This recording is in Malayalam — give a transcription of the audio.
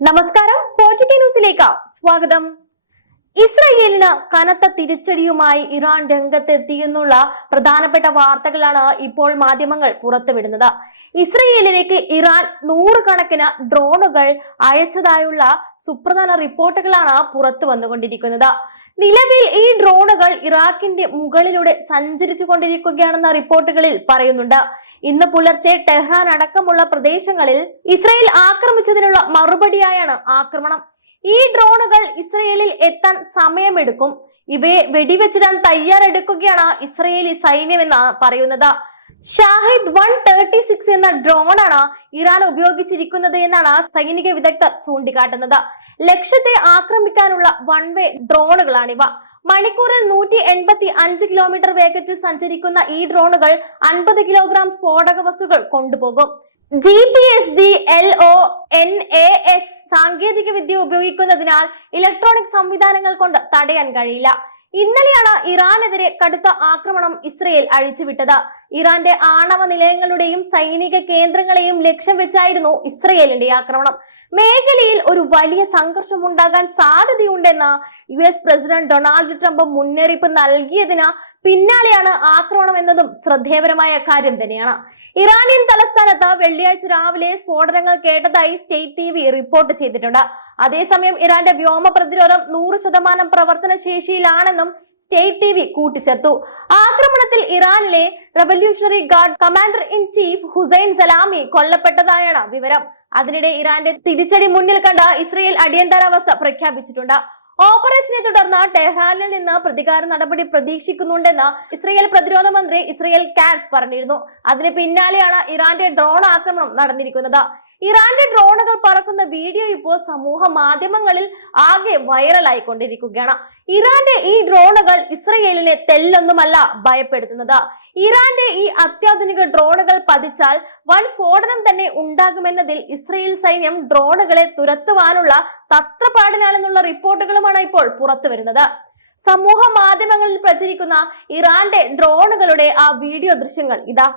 നമസ്കാരം ഫോർട്ടിക്കെ ന്യൂസിലേക്ക് സ്വാഗതം. ഇസ്രയേലിന് കനത്ത തിരിച്ചടിയുമായി ഇറാൻ രംഗത്തെത്തിയെന്നുള്ള പ്രധാനപ്പെട്ട വാർത്തകളാണ് ഇപ്പോൾ മാധ്യമങ്ങൾ പുറത്തുവിടുന്നത്. ഇസ്രയേലിലേക്ക് ഇറാൻ നൂറുകണക്കിന് ഡ്രോണുകൾ അയച്ചതായുള്ള സുപ്രധാന റിപ്പോർട്ടുകളാണ് പുറത്തു വന്നുകൊണ്ടിരിക്കുന്നത്. നിലവിൽ ഈ ഡ്രോണുകൾ ഇറാഖിന്റെ മുകളിലൂടെ സഞ്ചരിച്ചു കൊണ്ടിരിക്കുകയാണെന്ന റിപ്പോർട്ടുകളിൽ പറയുന്നുണ്ട്. ഇന്ന് പുലർച്ചെ ടെഹ്റാൻ അടക്കമുള്ള പ്രദേശങ്ങളിൽ ഇസ്രയേൽ ആക്രമിച്ചതിനുള്ള മറുപടിയായാണ് ആക്രമണം. ഈ ഡ്രോണുകൾ ഇസ്രയേലിൽ എത്താൻ സമയമെടുക്കും. ഇവയെ വെടിവെച്ചിടാൻ തയ്യാറെടുക്കുകയാണ് ഇസ്രയേലി സൈന്യം എന്ന് പറയുന്നത്. ഷാഹിദ് വൺ തേർട്ടി സിക്സ് എന്ന ഡ്രോണാണ് ഇറാൻ ഉപയോഗിച്ചിരിക്കുന്നത് എന്നാണ് സൈനിക വിദഗ്ധർ ചൂണ്ടിക്കാട്ടുന്നത്. ലക്ഷ്യത്തെ ആക്രമിക്കാനുള്ള വൺ വേ ഡ്രോണുകളാണിവ. മണിക്കൂറിൽ നൂറ്റി എൺപത്തി അഞ്ച് കിലോമീറ്റർ വേഗത്തിൽ സഞ്ചരിക്കുന്ന ഈ ഡ്രോണുകൾ അൻപത് കിലോഗ്രാം സ്ഫോടക വസ്തുക്കൾ കൊണ്ടുപോകും. G P S G L O N A S സാങ്കേതിക വിദ്യ ഉപയോഗിക്കുന്നതിനാൽ ഇലക്ട്രോണിക് സംവിധാനങ്ങൾ കൊണ്ട് തടയാൻ കഴിയില്ല. ഇന്നലെയാണ് ഇറാനെതിരെ കടുത്ത ആക്രമണം ഇസ്രയേൽ അഴിച്ചുവിട്ടത്. ഇറാന്റെ ആണവ നിലയങ്ങളുടെയും സൈനിക കേന്ദ്രങ്ങളെയും ലക്ഷ്യം വെച്ചായിരുന്നു ഇസ്രയേലിന്റെ ആക്രമണം. മേഖലയിൽ ഒരു വലിയ സംഘർഷം ഉണ്ടാകാൻ സാധ്യതയുണ്ടെന്ന് U S president Donald Trump മുന്നറിയിപ്പ് നൽകിയതിന് പിന്നാലെയാണ് ആക്രമണം എന്നതും ശ്രദ്ധേയപരമായ കാര്യം തന്നെയാണ്. ഇറാനിയൻ തലസ്ഥാനത്ത് വെള്ളിയാഴ്ച രാവിലെ സ്ഫോടനങ്ങൾ കേട്ടതായി സ്റ്റേറ്റ് ടി വി റിപ്പോർട്ട് ചെയ്തിട്ടുണ്ട്. അതേസമയം ഇറാന്റെ വ്യോമ പ്രതിരോധം നൂറ് ശതമാനം പ്രവർത്തന ശേഷിയിലാണെന്നും സ്റ്റേറ്റ് ടി വി കൂട്ടിച്ചേർത്തു. ആക്രമണത്തിൽ ഇറാനിലെ revolutionary guard commander in chief Hossein Salami കൊല്ലപ്പെട്ടതായാണ് വിവരം. അതിനിടെ ഇറാന്റെ തിരിച്ചടി മുന്നിൽ കണ്ട ഇസ്രയേൽ അടിയന്തരാവസ്ഥ പ്രഖ്യാപിച്ചിട്ടുണ്ട്. ഓപ്പറേഷനെ തുടർന്ന് ടെഹ്റാനിൽ നിന്ന് പ്രതികാര നടപടി പ്രതീക്ഷിക്കുന്നുണ്ടെന്ന് ഇസ്രയേൽ പ്രതിരോധ മന്ത്രി ഇസ്രയേൽ കാറ്റ്സ് പറഞ്ഞിരുന്നു. അതിന് പിന്നാലെയാണ് ഇറാന്റെ ഡ്രോൺ ആക്രമണം നടന്നിരിക്കുന്നത്. ഇറാന്റെ ഡ്രോണുകൾ പറക്കുന്ന വീഡിയോ ഇപ്പോൾ സമൂഹ മാധ്യമങ്ങളിൽ ആകെ വൈറലായിക്കൊണ്ടിരിക്കുകയാണ്. ഇറാന്റെ ഈ ഡ്രോണുകൾ ഇസ്രയേലിനെ തെല്ലൊന്നുമല്ല ഭയപ്പെടുത്തുന്നത്. ഇറാന്റെ ഈ അത്യാധുനിക ഡ്രോണുകൾ പതിച്ചാൽ വൻ സ്ഫോടനം തന്നെ ഉണ്ടാകുമെന്നതിൽ ഇസ്രയേൽ സൈന്യം ഡ്രോണുകളെ തുരത്തുവാനുള്ള തത്രപ്പാടിനാണെന്നുള്ള റിപ്പോർട്ടുകളുമാണ് ഇപ്പോൾ പുറത്തു വരുന്നത് സമൂഹ മാധ്യമങ്ങളിൽ പ്രചരിക്കുന്ന ഇറാന്റെ ഡ്രോണുകളുടെ ആ വീഡിയോ ദൃശ്യങ്ങൾ ഇതാ.